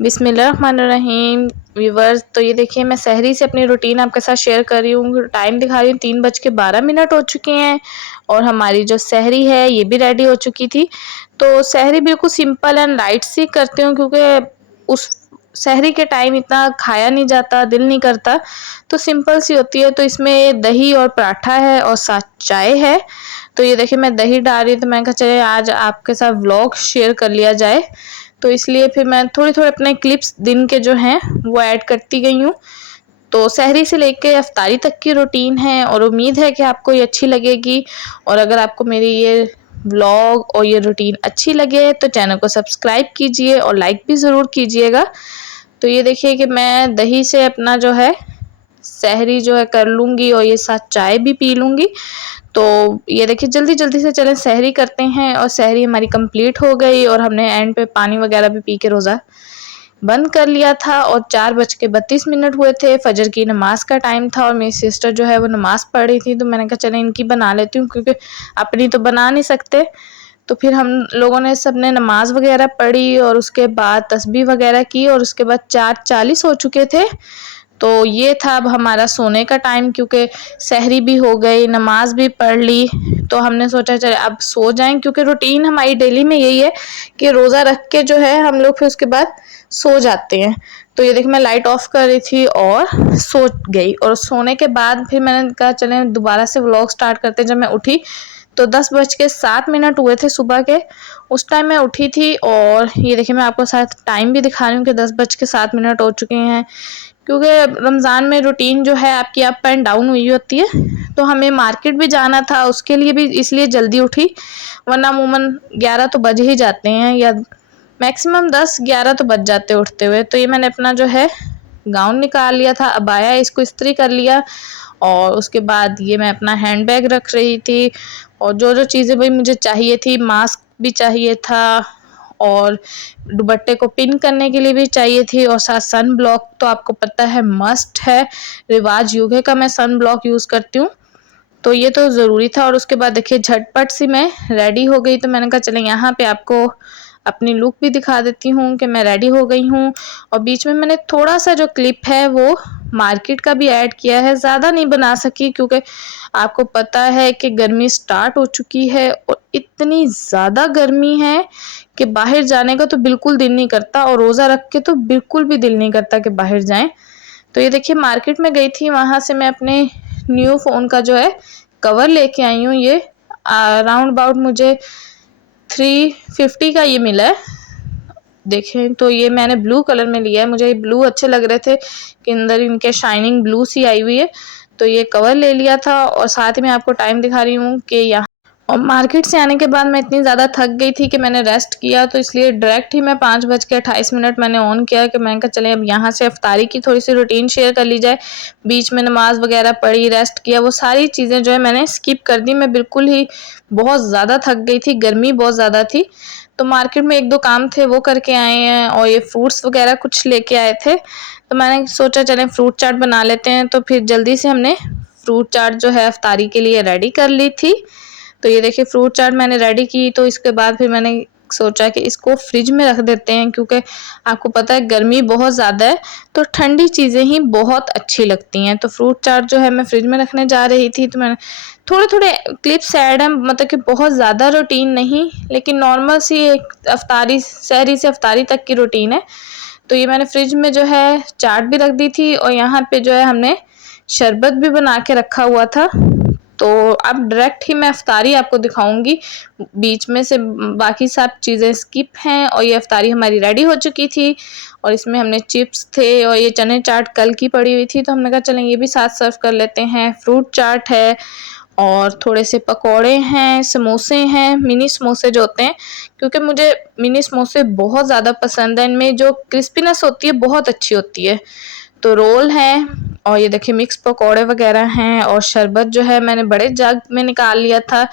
बिस्मिल्लाहिर्रहमानिर्रहीम। व्यूवर्स, तो ये देखिए मैं सहरी से अपनी रूटीन आपके साथ शेयर कर रही हूँ। टाइम दिखा रही हूँ 3:12 हो चुके हैं और हमारी जो सहरी है ये भी रेडी हो चुकी थी। तो सहरी बिल्कुल सिंपल एंड लाइट सी करती हूँ क्योंकि उस सहरी के टाइम इतना खाया नहीं जाता, दिल नहीं करता, तो सिंपल सी होती है। तो इसमें दही और पराठा है और साथ चाय है। तो ये देखिए मैं दही डाल रही हूँ, तो मैंने कहा चलिए आज आपके साथ व्लॉग शेयर कर लिया जाए। तो इसलिए फिर मैं थोड़े-थोड़े अपने क्लिप्स दिन के जो हैं वो ऐड करती गई हूँ। तो सहरी से लेके इफ्तारी तक की रूटीन है और उम्मीद है कि आपको ये अच्छी लगेगी। और अगर आपको मेरी ये व्लॉग और ये रूटीन अच्छी लगे तो चैनल को सब्सक्राइब कीजिए और लाइक भी ज़रूर कीजिएगा। तो ये देखिए कि मैं दही से अपना जो है सहरी जो है कर लूँगी और ये साथ चाय भी पी लूँगी। तो ये देखिए जल्दी-जल्दी से चलें सहरी करते हैं और सहरी हमारी कंप्लीट हो गई और हमने एंड पे पानी वगैरह भी पी के रोज़ा बंद कर लिया था। और 4:32 हुए थे, फ़जर की नमाज़ का टाइम था और मेरी सिस्टर जो है वो नमाज़ पढ़ रही थी, तो मैंने कहा चलें इनकी बना लेती हूँ क्योंकि अपनी तो बना नहीं सकते। तो फिर हम लोगों ने सबने नमाज़ वगैरह पढ़ी और उसके बाद तस्बीह वगैरह की और उसके बाद 4:40 हो चुके थे। तो ये था अब हमारा सोने का टाइम क्योंकि सहरी भी हो गई, नमाज़ भी पढ़ ली, तो हमने सोचा चले अब सो जाएँ क्योंकि रूटीन हमारी डेली में यही है कि रोज़ा रख के जो है हम लोग फिर उसके बाद सो जाते हैं। तो ये देखिए मैं लाइट ऑफ कर रही थी और सो गई और सोने के बाद फिर मैंने कहा चलें दोबारा से व्लॉग स्टार्ट करते हैं। जब मैं उठी तो 10:07 हुए थे सुबह के, उस टाइम मैं उठी थी। और ये देखिए मैं आपको साथ टाइम भी दिखा रही हूँ कि 10:07 हो चुके हैं क्योंकि रमज़ान में रूटीन जो है आपकी अप एंड डाउन हुई होती है। तो हमें मार्केट भी जाना था, उसके लिए भी इसलिए जल्दी उठी, वरना अमूमन 11 तो बज ही जाते हैं या मैक्सिमम 10-11 तो बज जाते उठते हुए। तो ये मैंने अपना जो है गाउन निकाल लिया था, अबाया इसको इस्त्री कर लिया और उसके बाद ये मैं अपना हैंड बैग रख रही थी और जो-जो चीज़ें भाई मुझे चाहिए थी, मास्क भी चाहिए था और दुपट्टे को पिन करने के लिए भी चाहिए थी और साथ सन ब्लॉक तो आपको पता है मस्ट है, रिवाज यूके का मैं सन ब्लॉक यूज़ करती हूँ, तो ये तो ज़रूरी था। और उसके बाद देखिए झटपट से मैं रेडी हो गई, तो मैंने कहा चलें यहाँ पे आपको अपनी लुक भी दिखा देती हूँ कि मैं रेडी हो गई हूँ। और बीच में मैंने थोड़ा-सा जो क्लिप है वो मार्केट का भी ऐड किया है, ज़्यादा नहीं बना सकी क्योंकि आपको पता है कि गर्मी स्टार्ट हो चुकी है और इतनी ज़्यादा गर्मी है कि बाहर जाने का तो बिल्कुल दिल नहीं करता और रोज़ा रख के तो बिल्कुल भी दिल नहीं करता कि बाहर जाएँ। तो ये देखिए मार्केट में गई थी, वहाँ से मैं अपने न्यू फ़ोन का जो है कवर लेके आई हूँ। ये राउंड अबाउट मुझे 350 का ये मिला है। देखें तो ये मैंने ब्लू कलर में लिया है, मुझे ये ब्लू अच्छे लग रहे थे कि अंदर इनके शाइनिंग ब्लू सी आई हुई है, तो ये कवर ले लिया था। और साथ ही मैं आपको टाइम दिखा रही हूँ कि यहाँ और मार्केट से आने के बाद मैं इतनी ज़्यादा थक गई थी कि मैंने रेस्ट किया, तो इसलिए डायरेक्ट ही मैं 5:28 मैंने ऑन किया कि मैंने कहा चलें अब यहाँ से इफ्तारी की थोड़ी सी रूटीन शेयर कर ली जाए। बीच में नमाज़ वगैरह पढ़ी, रेस्ट किया, वो सारी चीज़ें जो है मैंने स्किप कर दी। मैं बिल्कुल ही बहुत ज़्यादा थक गई थी, गर्मी बहुत ज़्यादा थी। तो मार्केट में 1-2 काम थे वो करके आए हैं और ये फ्रूट्स वगैरह कुछ लेके आए थे, तो मैंने सोचा चलें फ्रूट चाट बना लेते हैं। तो फिर जल्दी से हमने फ्रूट चाट जो है इफ्तारी के लिए रेडी कर ली थी। तो ये देखिए फ्रूट चाट मैंने रेडी की, तो इसके बाद फिर मैंने सोचा कि इसको फ्रिज में रख देते हैं क्योंकि आपको पता है गर्मी बहुत ज़्यादा है, तो ठंडी चीज़ें ही बहुत अच्छी लगती हैं। तो फ्रूट चाट जो है मैं फ्रिज में रखने जा रही थी, तो मैंने थोड़े-थोड़े क्लिप्स ऐड हैं, मतलब कि बहुत ज़्यादा रूटीन नहीं, लेकिन नॉर्मल सी एक इफ्तारी सहरी से इफ्तारी तक की रूटीन है। तो ये मैंने फ्रिज में जो है चाट भी रख दी थी और यहाँ पे जो है हमने शरबत भी बना के रखा हुआ था। तो अब डायरेक्ट ही मैं इफ्तारी आपको दिखाऊँगी, बीच में से बाकी सब चीज़ें स्किप हैं। और ये इफ्तारी हमारी रेडी हो चुकी थी और इसमें हमने चिप्स थे और ये चने चाट कल की पड़ी हुई थी, तो हमने कहा चलें ये भी साथ सर्व कर लेते हैं। फ्रूट चाट है और थोड़े से पकौड़े हैं, समोसे हैं, मिनी समोसे जो होते हैं, क्योंकि मुझे मिनी समोसे बहुत ज़्यादा पसंद है, इनमें जो क्रिस्पीनेस होती है बहुत अच्छी होती है। तो रोल है और ये देखिए मिक्स पकौड़े वगैरह हैं और शरबत जो है मैंने बड़े जग में निकाल लिया था।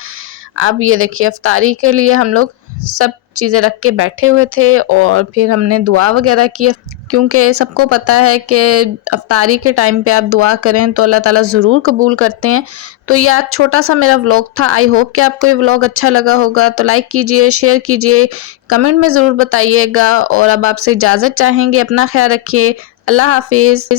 अब ये देखिए इफ्तारी के लिए हम लोग सब चीज़ें रख के बैठे हुए थे और फिर हमने दुआ वगैरह की, क्योंकि सबको पता है कि अफ्तारी के टाइम पे आप दुआ करें तो अल्लाह ताला ज़रूर कबूल करते हैं। तो ये आज छोटा-सा मेरा व्लॉग था। आई होप कि आपको ये व्लॉग अच्छा लगा होगा, तो लाइक कीजिए, शेयर कीजिए, कमेंट में ज़रूर बताइएगा और अब आपसे इजाज़त चाहेंगे। अपना ख़्याल रखिए। अल्लाह हाफ़िज़।